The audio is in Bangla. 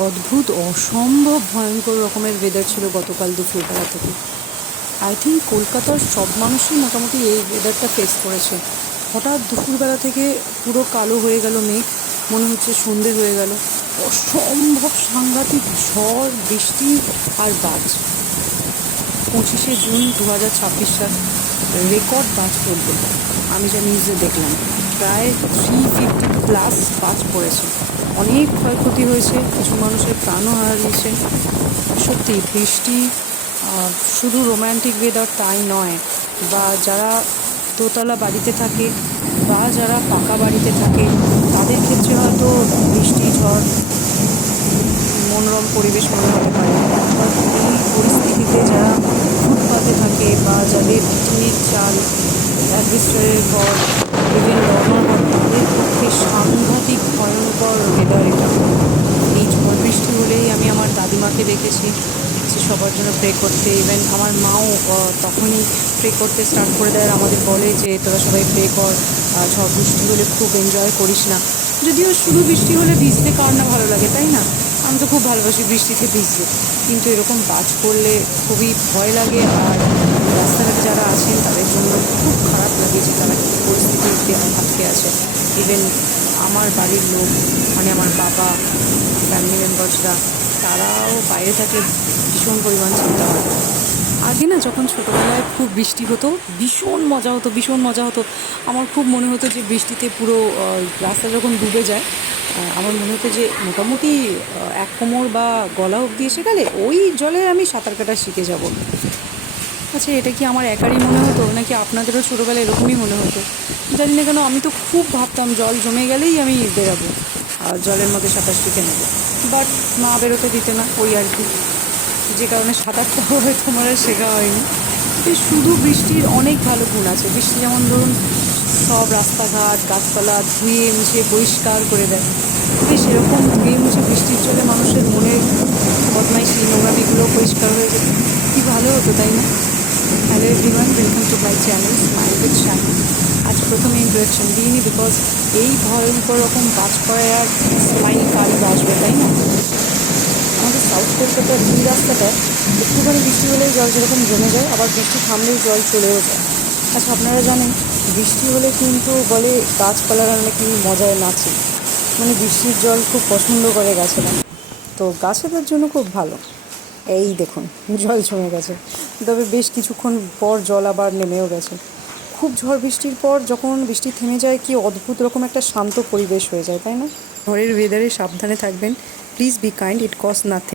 অদ্ভুত অসম্ভব ভয়ঙ্কর রকমের ওয়েদার ছিল গতকাল দুপুরবেলা থেকে। আই থিঙ্ক কলকাতার সব মানুষই মোটামুটি এই ওয়েদারটা ফেস করেছে। হঠাৎ দুপুরবেলা থেকে পুরো কালো হয়ে গেল মেঘ, মনে হচ্ছে সন্ধে হয়ে গেল। অসম্ভব সাংঘাতিক ঝড়, বৃষ্টি আর বাজ। 25শে জুন 2026 সাল, রেকর্ড বাজ পড়বে। আমি যা নিউজে দেখলাম, প্রায় 350+ বাজ পড়েছে। অনেক ক্ষয়ক্ষতি হয়েছে, কিছু মানুষের প্রাণও হারিয়েছে। সত্যি বৃষ্টি শুধু রোম্যান্টিক ওয়েদার তাই নয়, বা যারা দোতলা বাড়িতে থাকে বা যারা পাকা বাড়িতে থাকে তাদের ক্ষেত্রে হয়তো বৃষ্টি ঝড় মনোরম পরিবেশ মনে হতে পারে। বাট এই পরিস্থিতিতে যারা ফুটপাতে থাকে বা যাদের টিনের চাল, অ্যাডভেস্টারের ঘর, ইভেন নর্মাল ঘর, তাদের পক্ষে সাংঘাতিক ভয়ঙ্কর ওয়েদার এটা। এই ঝড় বৃষ্টি হলেই আমি আমার দাদিমাকে দেখেছি যে সবার জন্য প্রে করতে। ইভেন আমার মাও তখনই প্রে করতে স্টার্ট করে দেয়, আর আমাদের বলে যে তোরা সবাই প্রে কর, ঝড় বৃষ্টি হলে খুব এনজয় করিস না। যদিও শুধু বৃষ্টি হলে ভিজতে কার না ভালো লাগে, তাই না? আমি তো খুব ভালোবাসি বৃষ্টিতে ভিজতে, কিন্তু এরকম বাজ পড়লে খুবই ভয় লাগে। আর রাস্তাঘাটে যারা আছেন তাদের জন্য খুব খারাপ লাগে যে তারা কী পরিস্থিতিতে আটকে আছে। ইভেন আমার বাড়ির লোক, মানে আমার বাবা, ফ্যামিলি মেম্বার্সরা, তারাও বাইরে থাকলে ভীষণ পরিমাণ চিন্তা হয়। আগে না, যখন ছোটোবেলায় খুব বৃষ্টি হতো, ভীষণ মজা হতো, ভীষণ মজা হতো। আমার খুব মনে হতো যে বৃষ্টিতে পুরো রাস্তা যখন ডুবে যায়, আমার মনে হতো যে মোটামুটি এক কোমর বা গলা অবধি এসে গেলে ওই জলে আমি সাঁতার কাটা শিখে যাব। আচ্ছা, এটা কি আমার একারই মনে হতো, নাকি আপনাদেরও ছোটোবেলায় এরকমই মনে হতো? জানি না কেন, আমি তো খুব ভাবতাম জল জমে গেলেই আমি বেরাবো আর জলের মধ্যে সাঁতার শিখে নেবো। বাট মা বেরোতে দিত না, ওই আর কি। যে কারণে সাঁতারটাও হয়তো আমার আর শেখা হয়নি। তবে শুধু বৃষ্টির অনেক ভালো গুণ আছে। বৃষ্টি যেমন ধরুন সব রাস্তাঘাট গাছপালা ধুয়ে মুছে পরিষ্কার করে দেয়, তবে সেরকম ধুয়ে মুছে বৃষ্টির জলে মানুষের মনের বদমাইশি নোংরামিগুলো পরিষ্কার হয়ে যেত, কী ভালো হতো, তাই না? Hello everyone, welcome to my channel smile with shine. আজ প্রথমে ইন্ট্রোডাকশন দিইনি, বিকজ এই ভয়ঙ্কর রকম কাজ করায় আর স্মাইল কারই আসবে, তাই না? আমাদের সাউথ কলকাতার এই রাস্তাটায় একটুখানি বৃষ্টি হলেই জল যেরকম জমে যায়, আবার বৃষ্টি থামলেই জল চলেও যায়। আচ্ছা, আপনারা জানেন বৃষ্টি হলে কিন্তু বলে গাছপালারা নাকি মজায় নাচে। মানে বৃষ্টির জল খুব পছন্দ করে গাছেরা, তো গাছেদের জন্য খুব ভালো। এই দেখুন, জল জমে গেছে, তবে বেশ কিছুক্ষণ পর জল আবার নেমেও গেছে। খুব ঝড় বৃষ্টির পর যখন বৃষ্টি থেমে যায়, কি অদ্ভুত রকম একটা শান্ত পরিবেশ হয়ে যায়, তাই না? ঝড়ের ওয়েদারে সাবধানে থাকবেন, please be kind, it cost nothing.